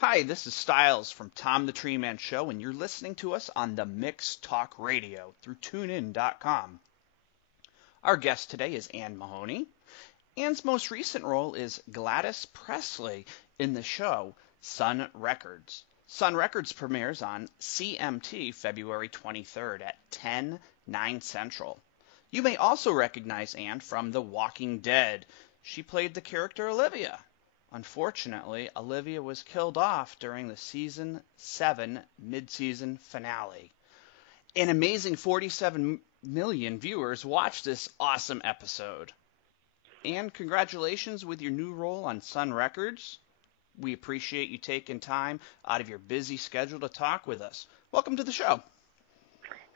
Hi, this is Stiles from Tom The Treeman Show, and you're listening to us on the Mix Talk Radio through TuneIn.com. Our guest today is Ann Mahoney. Ann's most recent role is Gladys Presley in the show Sun Records. Sun Records premieres on CMT February 23rd at 10/9 Central. You may also recognize Ann from The Walking Dead. She played the character Olivia. Unfortunately, Olivia was killed off during the Season 7 mid-season finale. An amazing 47 million viewers watched this awesome episode. And congratulations with your new role on Sun Records. We appreciate you taking time out of your busy schedule to talk with us. Welcome to the show.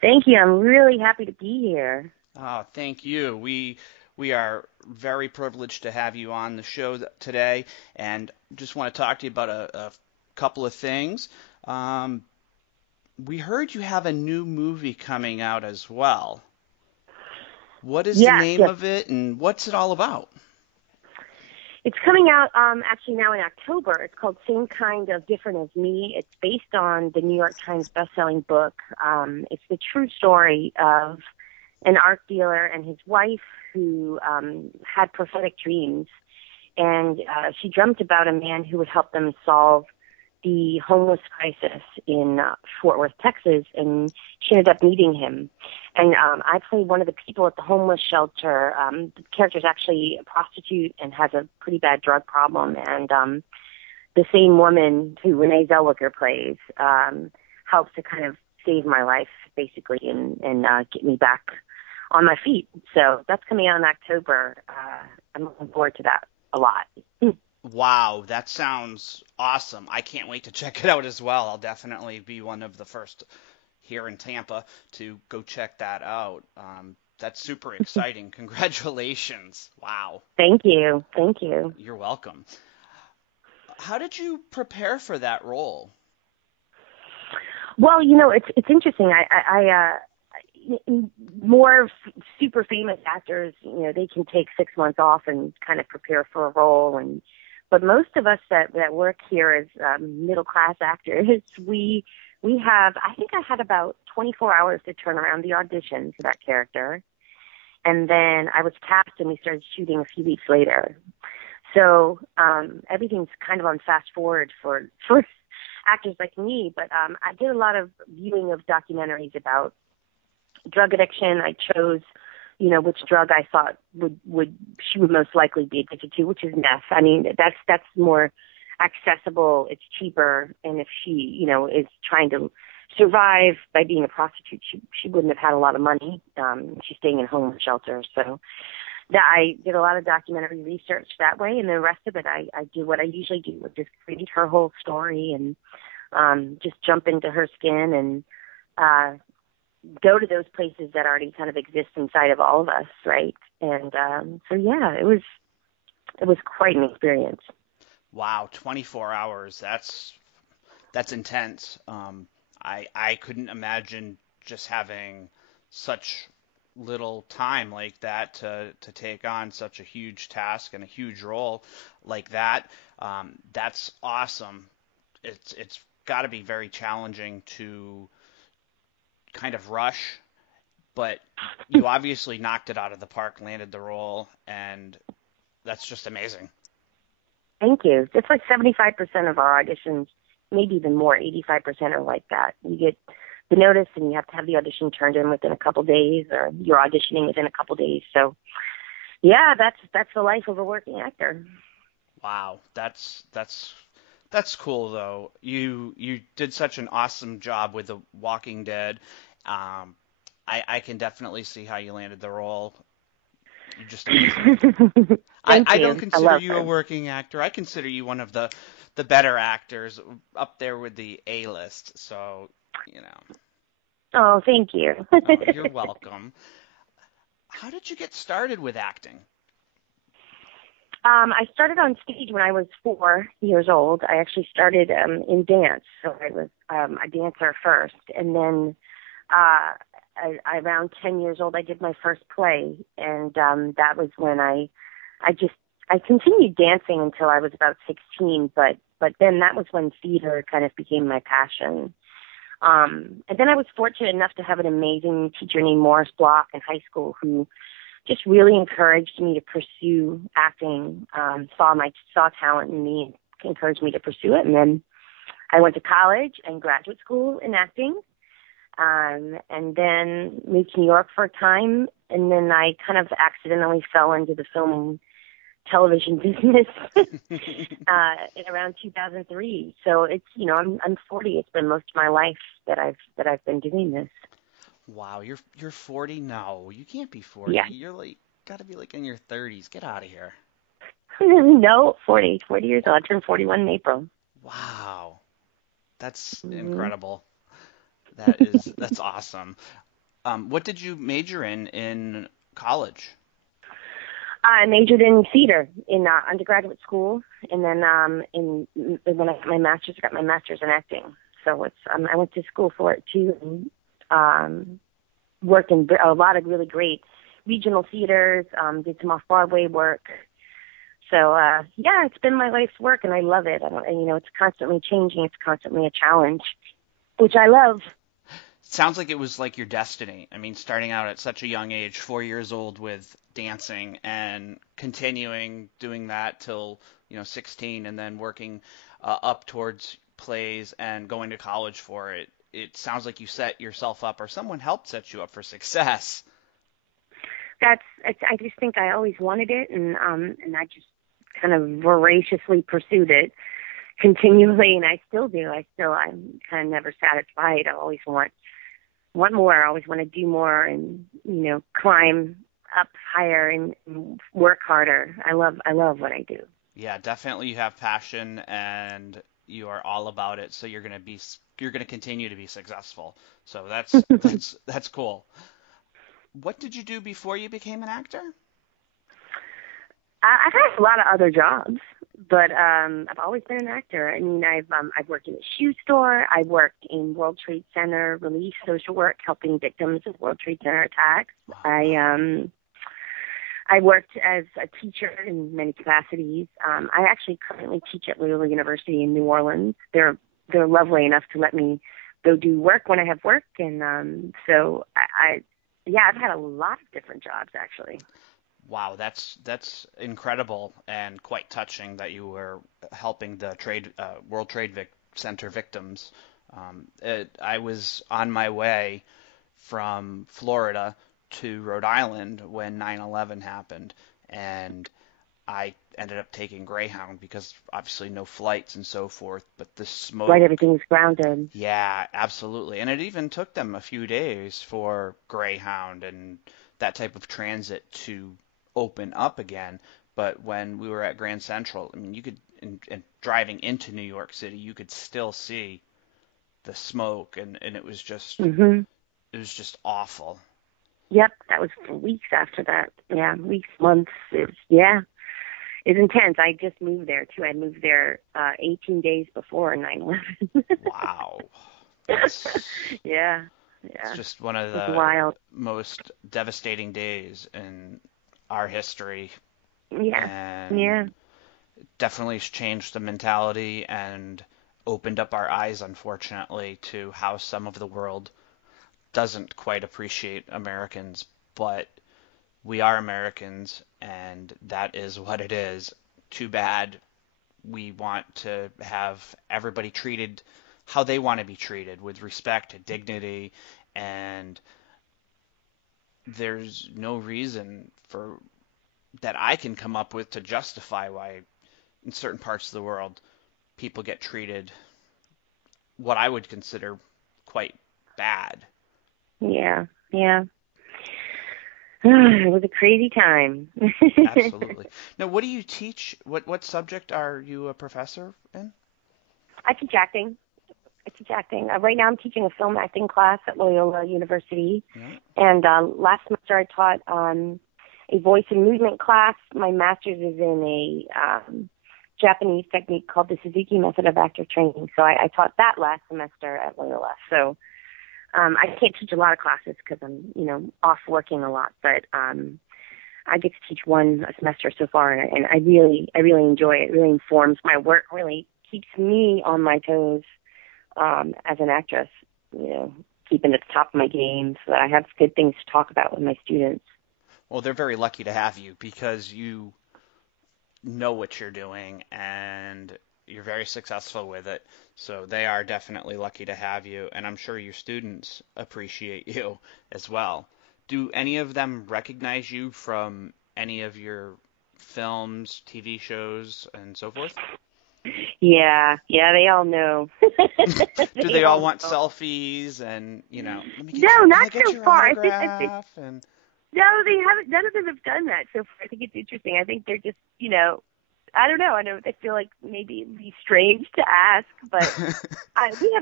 Thank you. I'm really happy to be here. Oh, thank you. We are very privileged to have you on the show today, and just want to talk to you about a couple of things. We heard you have a new movie coming out as well. What is the name of it, and what's it all about? It's coming out actually now in October. It's called Same Kind of Different as Me. It's based on the New York Times bestselling book. It's the true story of an art dealer and his wife who had prophetic dreams, and she dreamt about a man who would help them solve the homeless crisis in Fort Worth, Texas, and she ended up meeting him. And I played one of the people at the homeless shelter. The character's actually a prostitute and has a pretty bad drug problem, and the same woman who Renee Zellweger plays helps to kind of save my life, basically, and get me back on my feet. So that's coming out in October. I'm looking forward to that a lot. Wow, that sounds awesome. I can't wait to check it out as well. I'll definitely be one of the first here in Tampa to go check that out. That's super exciting. Congratulations. Wow. Thank you. Thank you. You're welcome. How did you prepare for that role? Well, it's interesting. I more super famous actors, they can take 6 months off and kind of prepare for a role. But most of us that work here as middle class actors, we have, I think I had about 24 hours to turn around the audition for that character. And then I was cast and we started shooting a few weeks later. So everything's kind of on fast forward for actors like me. But I did a lot of viewing of documentaries about drug addiction. I chose, which drug I thought she would most likely be addicted to, which is meth. I mean, that's more accessible. It's cheaper, and if she, is trying to survive by being a prostitute, she wouldn't have had a lot of money. She's staying in homeless shelters, so that I did a lot of documentary research that way, and the rest of it, I do what I usually do, which is read her whole story and just jump into her skin and go to those places that already kind of exist inside of all of us, right? And so yeah, it was quite an experience. Wow, 24 hours. That's intense. I couldn't imagine just having such little time like that to take on such a huge task and a huge role like that. That's awesome. It's got to be very challenging to kind of rush, but you obviously knocked it out of the park, landed the role, and that's just amazing. Thank you. It's like 75% of our auditions, maybe even more, 85% are like that. You get the notice and you have to have the audition turned in within a couple days, or you're auditioning within a couple days. So yeah, that's the life of a working actor. Wow. That's cool, though. You did such an awesome job with The Walking Dead. I can definitely see how you landed the role. You're just amazing. I don't consider you a working actor. I consider you one of the better actors, up there with the A-list. So, Oh, thank you. You're welcome. How did you get started with acting? I started on stage when I was 4 years old. I actually started in dance, so I was a dancer first, and then around 10 years old, I did my first play, and that was when I continued dancing until I was about 16, but But then that was when theater kind of became my passion. And then I was fortunate enough to have an amazing teacher named Morris Block in high school who just really encouraged me to pursue acting, saw talent in me and encouraged me to pursue it. And then I went to college and graduate school in acting, and then moved to New York for a time. And then I kind of accidentally fell into the film and television business in around 2003. So it's, I'm 40. It's been most of my life that I've been doing this. Wow, you're 40? No, you can't be 40. Yeah. You're got to be in your 30s. Get out of here. No, 40 years old. I turned 41 in April. Wow. That's incredible. That's awesome. What did you major in college? I majored in theater in undergraduate school, and then when I got my master's, I got my master's in acting. So I went to school for it too, and worked in a lot of really great regional theaters. Did some off-Broadway work. So it's been my life's work, and I love it. It's constantly changing. It's constantly a challenge, which I love. Sounds like it was like your destiny. I mean, starting out at such a young age, 4 years old with dancing and continuing doing that till, 16 and then working up towards plays and going to college for it. It sounds like you set yourself up or someone helped set you up for success. I just think I always wanted it, and I just kind of voraciously pursued it continually, and I still do. I'm kind of never satisfied. I always want more. I always want to do more and, climb up higher and work harder. I love what I do. Yeah, definitely you have passion and you are all about it. So you're going to continue to be successful. So that's cool. What did you do before you became an actor? I've had a lot of other jobs, but I've always been an actor. I mean, I've worked in a shoe store. I worked in World Trade Center relief social work, helping victims of World Trade Center attacks. Wow. I worked as a teacher in many capacities. I actually currently teach at Loyola University in New Orleans. They're lovely enough to let me go do work when I have work, and so I've had a lot of different jobs actually. Wow, that's incredible and quite touching that you were helping the World Trade Center victims. I was on my way from Florida to Rhode Island when 9/11 happened, and I ended up taking Greyhound because obviously no flights and so forth, but the smoke... Right, everything's grounded. Yeah, absolutely. And it even took them a few days for Greyhound and that type of transit to open up again. But when we were at Grand Central, I mean, you could, and driving into New York City, you could still see the smoke, and it was just, it was just awful. Yep, that was for weeks after that. Yeah, weeks, months. It's intense. I just moved there too. I moved there 18 days before 9/11. Wow. Yeah. It's just one of the most devastating days in our history. Yeah. And it definitely changed the mentality and opened up our eyes, unfortunately, to how some of the world doesn't quite appreciate Americans, but we are Americans, and that is what it is. Too bad. We want to have everybody treated how they want to be treated, with respect, dignity, and there's no reason that I can come up with to justify why in certain parts of the world people get treated what I would consider quite bad. Yeah. It was a crazy time. Absolutely. Now, what do you teach? What subject are you a professor in? I teach acting. Right now I'm teaching a film acting class at Loyola University. Yeah. And last semester I taught a voice and movement class. My master's is in a Japanese technique called the Suzuki method of actor training. So I taught that last semester at Loyola. So I can't teach a lot of classes because I'm, off working a lot, but I get to teach one a semester so far, and I really enjoy it. It really informs my work, really keeps me on my toes as an actress, keeping at the top of my game so that I have good things to talk about with my students. Well, they're very lucky to have you because you know what you're doing and you're very successful with it. So they are definitely lucky to have you, and I'm sure your students appreciate you as well. Do any of them recognize you from any of your films, TV shows, and so forth? Yeah, they all know. Do they all want selfies and, let me get No, not get so your far. autograph and No, they haven't. None of them have done that so far. I think it's interesting. I think they're just, I don't know. I know they feel like maybe it'd be strange to ask, but we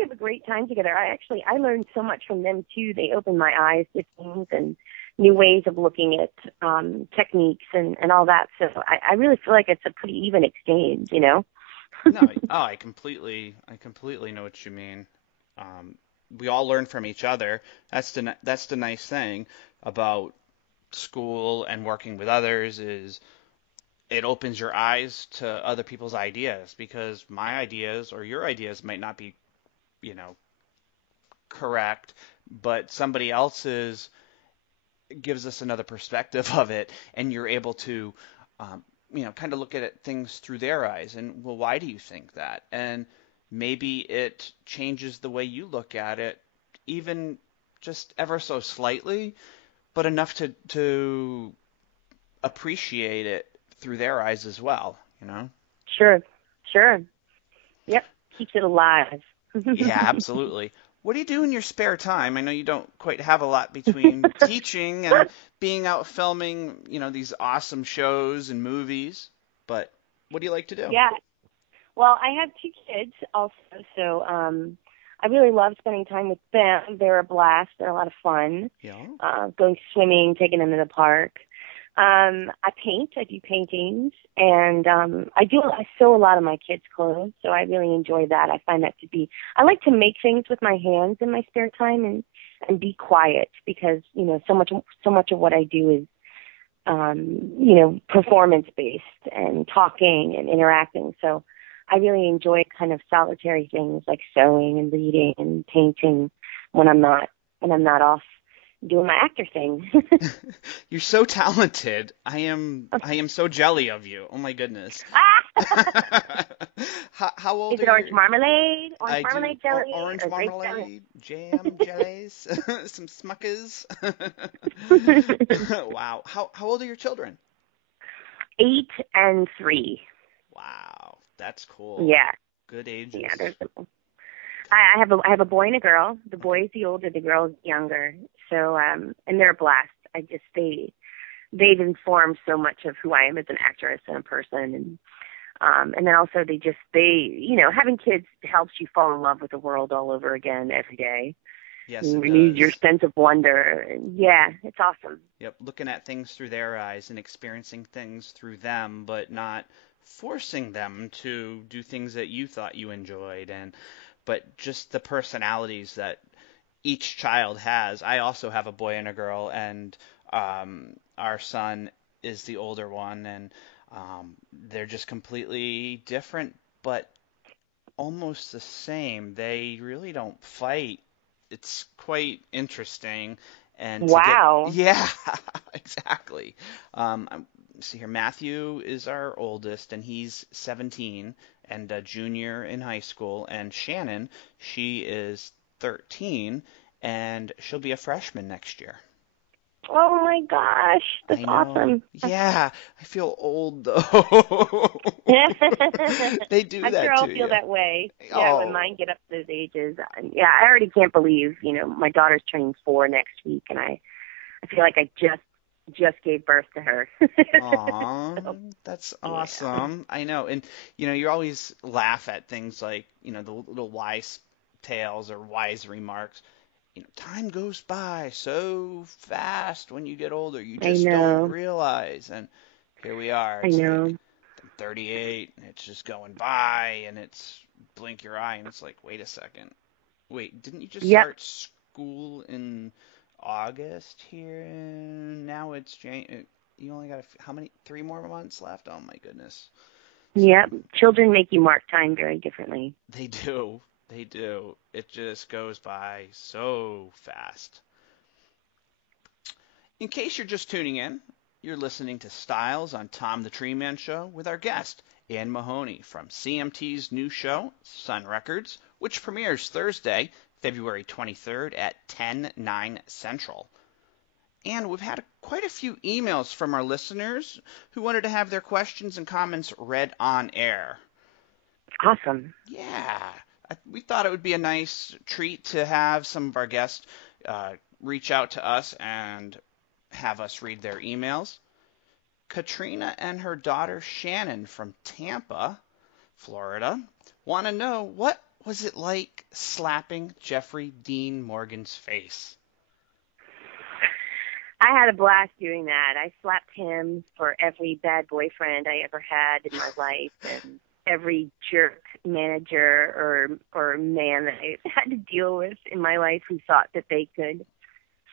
have a great time together. I learned so much from them too. They opened my eyes to things and new ways of looking at techniques and all that. So I really feel like it's a pretty even exchange, No, I completely know what you mean. We all learn from each other. That's the nice thing about school and working with others is it opens your eyes to other people's ideas because my ideas or your ideas might not be, correct, but somebody else's gives us another perspective of it, and you're able to, kind of look at things through their eyes. And well, why do you think that? And maybe it changes the way you look at it, even just ever so slightly, but enough to appreciate it through their eyes as well, Sure. Yep, keeps it alive. Yeah, absolutely. What do you do in your spare time? I know you don't quite have a lot between teaching and being out filming, these awesome shows and movies, but what do you like to do? Yeah. Well, I have 2 kids also, so I really love spending time with them. They're a blast. They're a lot of fun. Yeah. Going swimming, taking them to the park. I paint. I do paintings, and I sew a lot of my kids' clothes, so I really enjoy that. I find that I like to make things with my hands in my spare time and be quiet because, so much of what I do is, performance based and talking and interacting. So I really enjoy kind of solitary things like sewing and reading and painting when I'm not off doing my actor thing. You're so talented. I am so jelly of you. Oh my goodness. How old Is are it orange you? marmalade? Orange marmalade jelly? Orange or grape marmalade, jam, jellies, some Smuckers. Wow. How old are your children? 8 and 3. Wow, that's cool. Yeah. Good ages. Yeah, I have a boy and a girl. The boy is the older, the girl is younger. So and they're a blast. They've informed so much of who I am as an actress and a person, and then also having kids helps you fall in love with the world all over again every day. Yes, it renews does. your sense of wonder. Yeah, it's awesome. Yep, looking at things through their eyes and experiencing things through them, but not forcing them to do things that you thought you enjoyed, but just the personalities that each child has. I also have a boy and a girl, and our son is the older one, and they're just completely different, but almost the same. They really don't fight. It's quite interesting. And wow. Yeah, exactly. See here, Matthew is our oldest, and he's 17 and a junior in high school. And Shannon, she is 13, and she'll be a freshman next year. Oh my gosh, that's awesome. Yeah, I feel old though. They do I'm that sure I'll to feel you. that way. Yeah, Oh. when mine get up to those ages. Yeah, I already can't believe, my daughter's turning 4 next week, and I feel like I just gave birth to her. Aw, that's awesome. Yeah. I know. And, you always laugh at things like, the little wise tales or wise remarks. Time goes by so fast when you get older. You just don't realize. And here we are. It's like, I'm 38, and it's just going by, and it's blink your eye, and it's like, wait a second. Wait, didn't you just start school in August here? Now it's January. You only got how many? 3 more months left? Oh my goodness. Yep. Children make you mark time very differently. They do. They do. It just goes by so fast. In case you're just tuning in, you're listening to Stiles on Tom The Treeman Show with our guest, Ann Mahoney from CMT's new show, Sun Records, which premieres Thursday, February 23rd at 10/9 Central. And we've had quite a few emails from our listeners who wanted to have their questions and comments read on air. Awesome. Yeah. We thought it would be a nice treat to have some of our guests reach out to us and have us read their emails. Katrina and her daughter Shannon from Tampa, Florida, want to know, what was it like slapping Jeffrey Dean Morgan's face? I had a blast doing that. I slapped him for every bad boyfriend I ever had in my life, and every jerk manager or man that I had to deal with in my life who thought that they could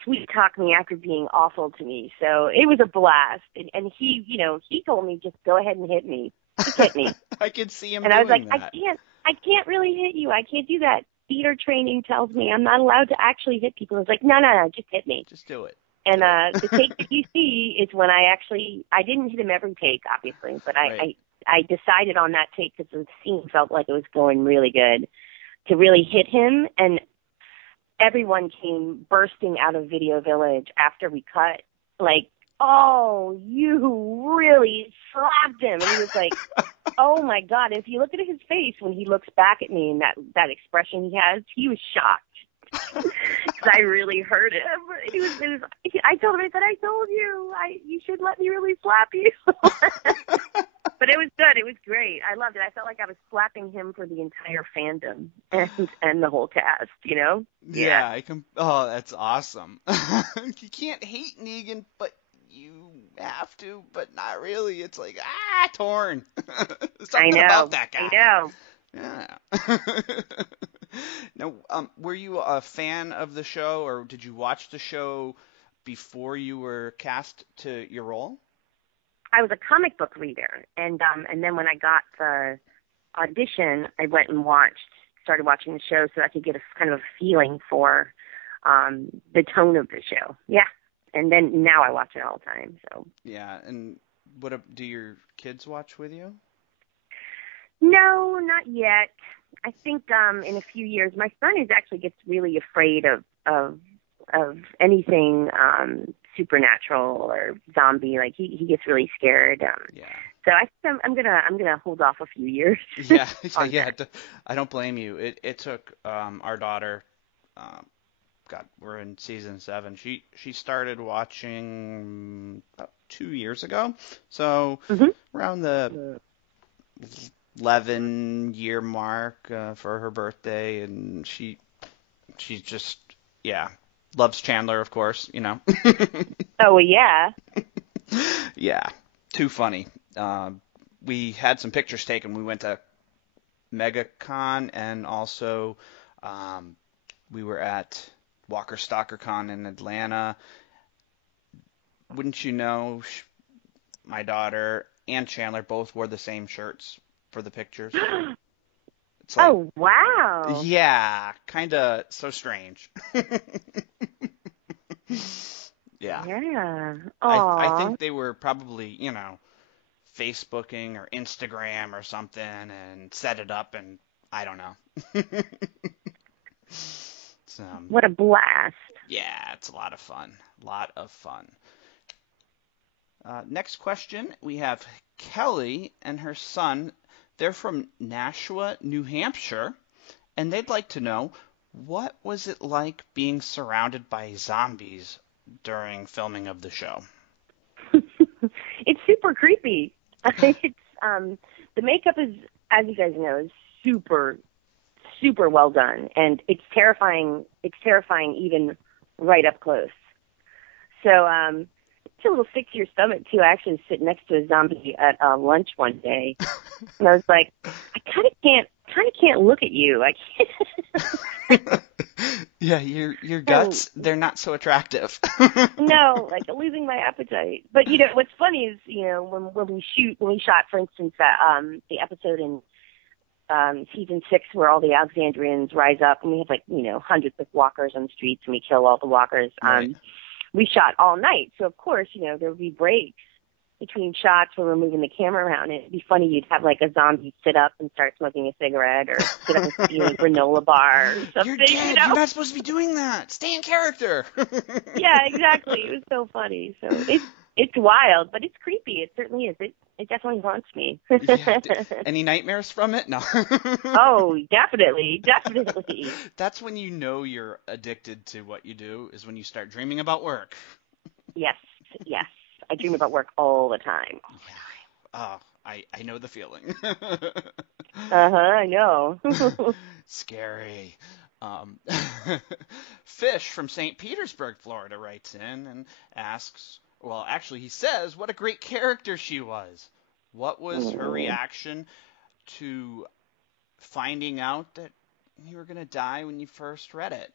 sweet talk me after being awful to me. So it was a blast. And he, he told me, just go ahead and hit me. Just hit me. I could see him and doing I was like, that. I can't really hit you. I can't do that. Theater training tells me I'm not allowed to actually hit people. I was like, no, just hit me. Just do it. And the take that you see is when I didn't hit him every take, obviously, but Right. I decided on that take because the scene felt like it was going really good to really hit him. And everyone came bursting out of Video Village after we cut, like, oh, you really slapped him. And he was like, oh, my God. If you look at his face when he looks back at me and that expression he has, he was shocked. Because I really hurt him. I told him, I told you, you should let me really slap you. But it was good. It was great. I loved it. I felt like I was slapping him for the entire fandom and the whole cast, Yeah. Oh, that's awesome. You can't hate Negan, but you have to, but not really. It's like, torn. Something about that guy. I know. Yeah. Now, were you a fan of the show, or did you watch the show before you were cast to your role? I was a comic book reader, and then when I got the audition, I went and started watching the show so I could get a kind of a feeling for the tone of the show. Yeah, and then now I watch it all the time. So yeah, and do your kids watch with you? No, not yet. I think in a few years, my son gets really afraid of anything supernatural or zombie. Like he gets really scared. Yeah. So I think I'm gonna hold off a few years. Yeah. I don't blame you. It took our daughter. God, we're in season 7. She started watching about 2 years ago. So around the 11-year mark for her birthday, and she just loves Chandler, of course, Oh yeah. Yeah, too funny. We had some pictures taken. We went to MegaCon, and also we were at Walker Stalker Con in Atlanta. Wouldn't you know, my daughter and Chandler both wore the same shirts for the pictures. It's like, oh, wow. Yeah, kind of so strange. Yeah. Yeah. I think they were probably, Facebooking or Instagram or something and set it up, and I don't know. What a blast. Yeah, it's a lot of fun. Next question, we have Kelly and her son. They're from Nashua, New Hampshire, and they'd like to know, what was it like being surrounded by zombies during filming of the show? It's super creepy. It's the makeup is, as you guys know, is super, super well done, and it's terrifying. It's terrifying even right up close. So it's a little sick to your stomach too. I actually sit next to a zombie at lunch one day, and I was like, I kind of can't look at you. I can't. Yeah, your guts, they're not so attractive. No, like losing my appetite. But what's funny is when we shot, for instance, the episode in season 6 where all the Alexandrians rise up and we have hundreds of walkers on the streets and we kill all the walkers. Right. We shot all night, so of course there would be breaks between shots where we're moving the camera around. It'd be funny, you'd have like a zombie sit up and start smoking a cigarette, or sit up and eat a granola bar or something. You're dead. You're not supposed to be doing that. Stay in character. Yeah, exactly. It was so funny. So it's wild, but it's creepy. It certainly is. It definitely haunts me. Yeah. Any nightmares from it? No. Oh, definitely. That's when you know you're addicted to what you do, is when you start dreaming about work. Yes. I dream about work all the time. Yeah. I know the feeling. I know. Scary. Fish from St. Petersburg, Florida writes in and asks, well, actually he says, what a great character she was. What was her reaction to finding out that you were going to die when you first read it?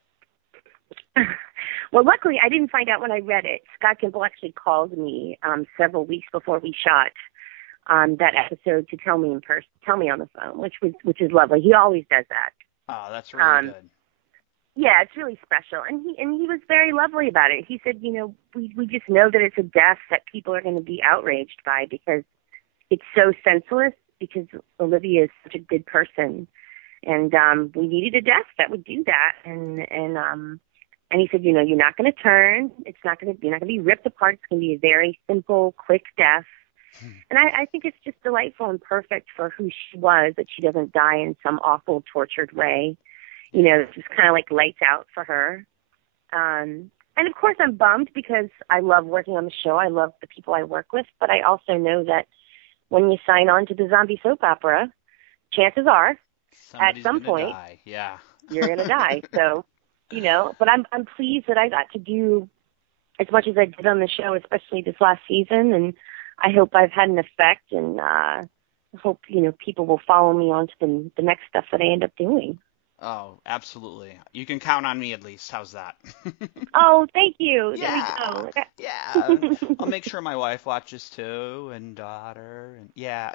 Well, luckily, I didn't find out when I read it. Scott Gimple actually called me several weeks before we shot that episode to tell me in person, tell me on the phone, which is lovely. He always does that. Oh, that's really good. Yeah, it's really special, and he was very lovely about it. He said, we just know that it's a death that people are going to be outraged by because it's so senseless. Because Olivia is such a good person, and we needed a death that would do that, and he said, you're not going to turn. You're not going to be ripped apart. It's going to be a very simple, quick death. And I think it's just delightful and perfect for who she was, that she doesn't die in some awful, tortured way. It's just kind of like lights out for her. And of course I'm bummed because I love working on the show. I love the people I work with, but I also know that when you sign on to the zombie soap opera, chances are Somebody's at some point die. Yeah. you're going to die. So, but I'm pleased that I got to do as much as I did on the show, especially this last season. And I hope I've had an effect, and I hope, people will follow me on to the next stuff that I end up doing. Oh, absolutely. You can count on me at least. How's that? Oh, thank you. Yeah. There we go. Yeah. I'll make sure my wife watches too, and daughter, and yeah.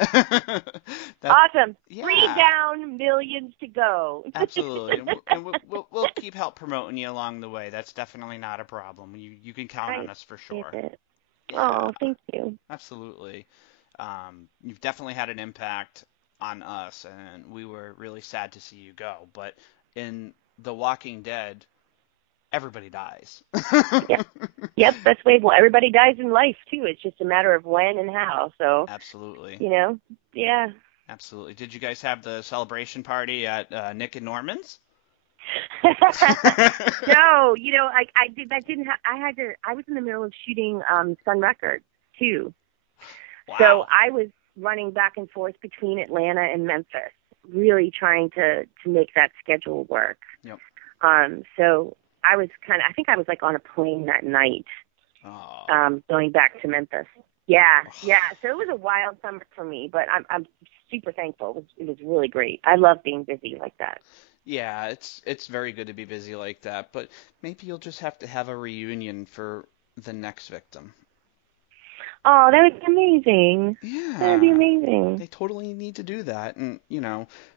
Awesome. Yeah. 3 down, millions to go. Absolutely. And we'll keep help promoting you along the way. That's definitely not a problem. You can count on us for sure. Yeah. Yeah. Oh, thank you. Absolutely. You've definitely had an impact on us, and we were really sad to see you go. But in The Walking Dead, everybody dies. Yep, that's way. Well, everybody dies in life too. It's just a matter of when and how. So Absolutely. Yeah. Absolutely. Did you guys have the celebration party at Nick and Norman's? No, I did. That didn't. I was in the middle of shooting Sun Records too. Wow. So I was running back and forth between Atlanta and Memphis, really trying to make that schedule work. Yep. So I think I was like on a plane that night, going back to Memphis. Yeah. So it was a wild summer for me, but I'm super thankful. It was really great. I love being busy like that. Yeah, it's very good to be busy like that, but maybe you'll just have to have a reunion for the next victim. Oh, that would be amazing. Yeah. That would be amazing. They totally need to do that. And,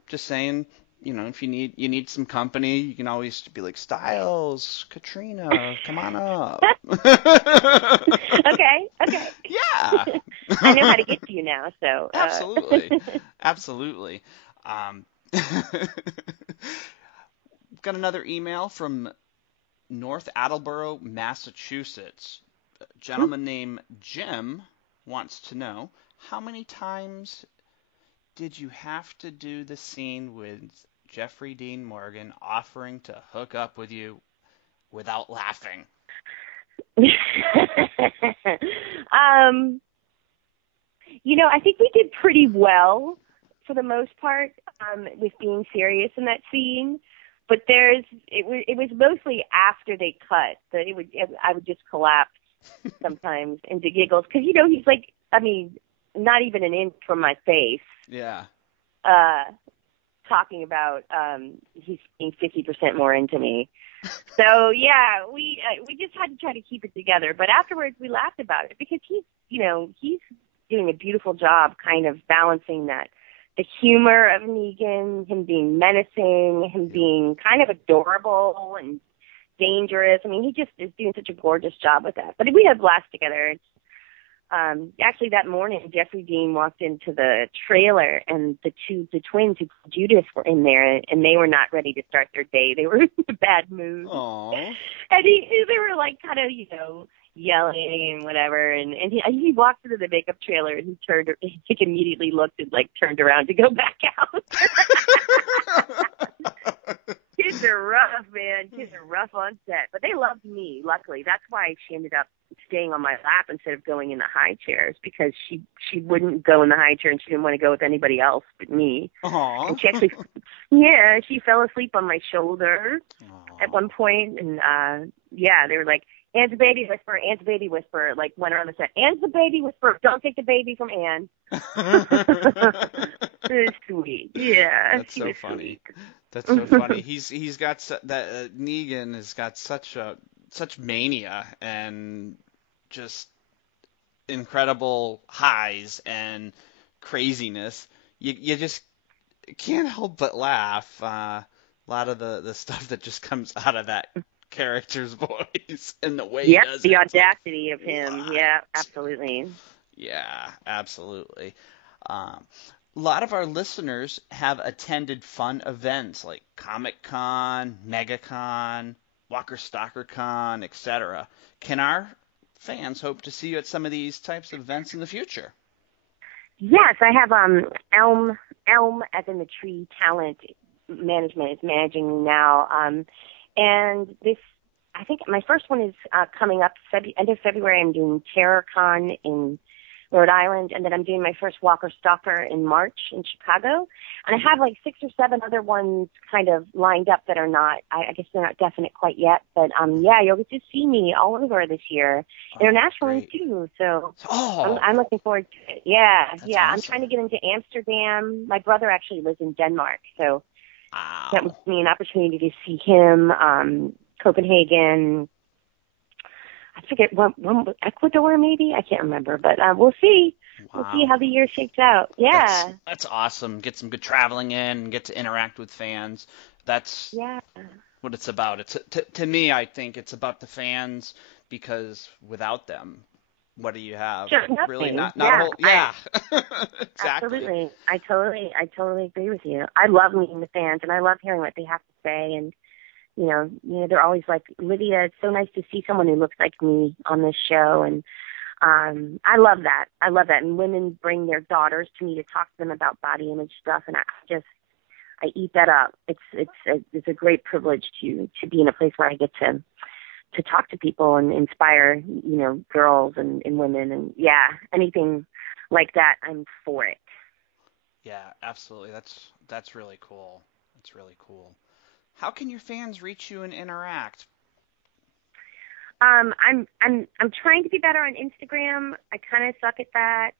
just saying, if you need some company, you can always be like, Stiles, Katrina, come on up. Okay. Yeah. I know how to get to you now, so. Absolutely. Got another email from North Attleboro, Massachusetts. A gentleman named Jim wants to know, how many times did you have to do the scene with Jeffrey Dean Morgan offering to hook up with you without laughing? I think we did pretty well for the most part with being serious in that scene. But it was mostly after they cut that I would just collapse sometimes into giggles because he's like, I mean, not even an inch from my face. Yeah. talking about he's being 50% more into me. So yeah, we just had to try to keep it together. But afterwards, we laughed about it because he's doing a beautiful job, kind of balancing the humor of Negan, him being menacing, him being kind of adorable and dangerous. I mean, he just is doing such a gorgeous job with that. But we had a blast together. Actually, that morning, Jeffrey Dean walked into the trailer, and the twins who played Judas were in there, and they were not ready to start their day. They were in a bad mood. Aww. And they were like kind of, yelling and whatever. And he walked into the makeup trailer, and he immediately looked and turned around to go back out. Kids are rough, man. Kids are rough on set. But they loved me, luckily. That's why she ended up staying on my lap instead of going in the high chairs, because she wouldn't go in the high chair, and she didn't want to go with anybody else but me. Aww. And she actually, she fell asleep on my shoulder at one point. And, they were like, Ann's a baby whisperer, Ann's a baby whisperer, went around the set. Ann's the baby whisperer. Don't take the baby from Ann. It was sweet. Yeah. That's so funny. Sweet. That's so funny. He's got Negan has got such mania and just incredible highs and craziness. You just can't help but laugh. A lot of the stuff that just comes out of that character's voice and the way he does the it. audacity of him. What? Yeah, absolutely. Yeah, absolutely. A lot of our listeners have attended fun events like Comic-Con, MegaCon, Walker Stalker Con, etc. Can our fans hope to see you at some of these types of events in the future? Yes, I have Elm as in the tree talent management is managing me now. And this, I think my first one is coming up end of February. I'm doing TerrorCon in Rhode Island, and then I'm doing my first Walker Stalker in March in Chicago. And I have 6 or 7 other ones kind of lined up that are not, I guess they're not definite quite yet. But you'll get to see me all over this year. Internationally too. So I'm looking forward to it. Yeah, That's yeah. awesome. I'm trying to get into Amsterdam. My brother actually lives in Denmark, so that would be an opportunity to see him. Copenhagen. I forget one Ecuador maybe. I can't remember, but we'll see. Wow. We'll see how the year shakes out. Yeah, that's awesome. Get some good traveling in, and get to interact with fans. That's what it's about. It's to me, I think it's about the fans, because without them, what do you have? Sure, really, not a whole. Yeah, exactly. Absolutely. I totally agree with you. I love meeting the fans, and I love hearing what they have to say. And they're always like, Olivia, it's so nice to see someone who looks like me on this show. And I love that. And women bring their daughters to me to talk to them about body image stuff, and I eat that up. It's a great privilege to be in a place where I get to talk to people and inspire, girls and women, and anything like that, I'm for it. Yeah, absolutely. That's really cool. That's really cool. How can your fans reach you and interact? I'm trying to be better on Instagram. I kind of suck at that.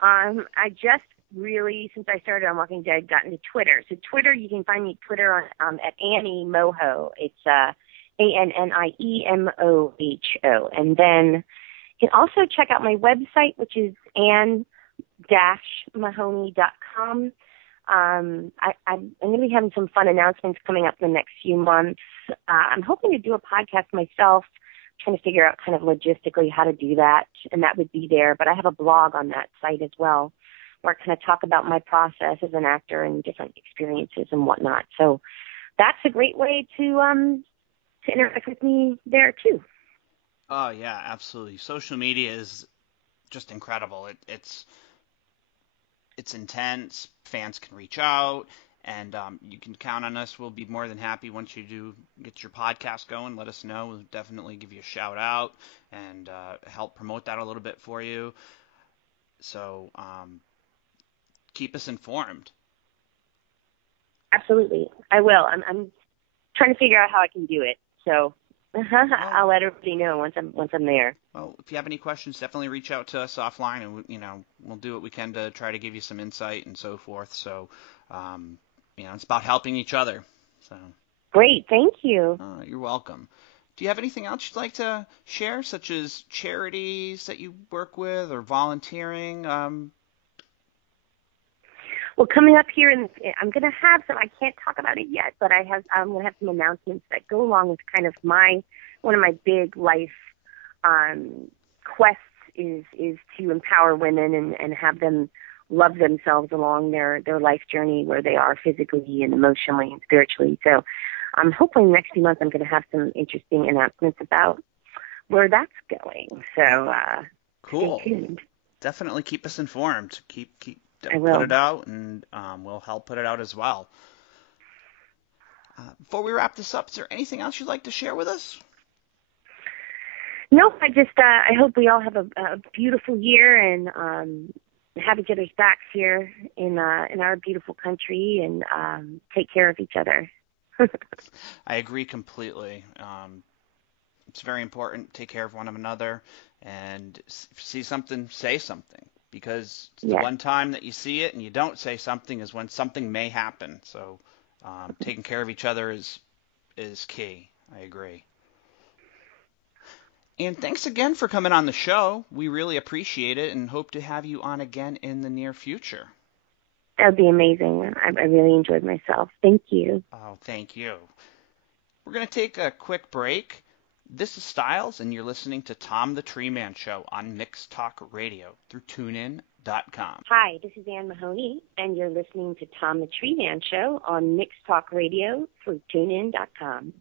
I just really, since I started on Walking Dead, got into Twitter. So Twitter, you can find me Twitter on at Annie Moho. It's ANNIEMOHO. And then you can also check out my website, which is Ann-Mahoney.com. I'm going to be having some fun announcements coming up in the next few months. I'm hoping to do a podcast myself, trying to figure out kind of logistically how to do that, and that would be there. But I have a blog on that site as well, where I kind of talk about my process as an actor and different experiences and whatnot. So that's a great way to interact with me there too. Oh yeah, absolutely. Social media is just incredible. It's intense. Fans can reach out, and you can count on us. We'll be more than happy once you do get your podcast going. Let us know. We'll definitely give you a shout out and help promote that a little bit for you. So keep us informed. Absolutely, I will. I'm trying to figure out how I can do it. So I'll let everybody know once I'm there. Well, if you have any questions, definitely reach out to us offline, and we'll do what we can to try to give you some insight and so forth. So it's about helping each other. So. Great, thank you. You're welcome. Do you have anything else you'd like to share, such as charities that you work with or volunteering? Well, coming up here, I'm going to have some. I can't talk about it yet, but I'm going to have some announcements that go along with kind of one of my big life quests is to empower women and have them love themselves along their life journey where they are physically and emotionally and spiritually. So I'm hoping next few months I'm going to have some interesting announcements about where that's going. So cool. Stay tuned. Definitely keep us informed. I will. Put it out, and we'll help put it out as well. Before we wrap this up, is there anything else you'd like to share with us? No, I hope we all have a beautiful year and have each other's backs here in our beautiful country and take care of each other. I agree completely. It's very important. Take care of one another, and if you see something, say something, because the one time that you see it and you don't say something is when something may happen. So taking care of each other is key. I agree. And thanks again for coming on the show. We really appreciate it and hope to have you on again in the near future. That would be amazing. I really enjoyed myself. Thank you. Oh, thank you. We're going to take a quick break. This is Stiles, and you're listening to Tom The Treeman Show on Mixed Talk Radio through TuneIn.com. Hi, this is Ann Mahoney, and you're listening to Tom The Treeman Show on Mixed Talk Radio through TuneIn.com.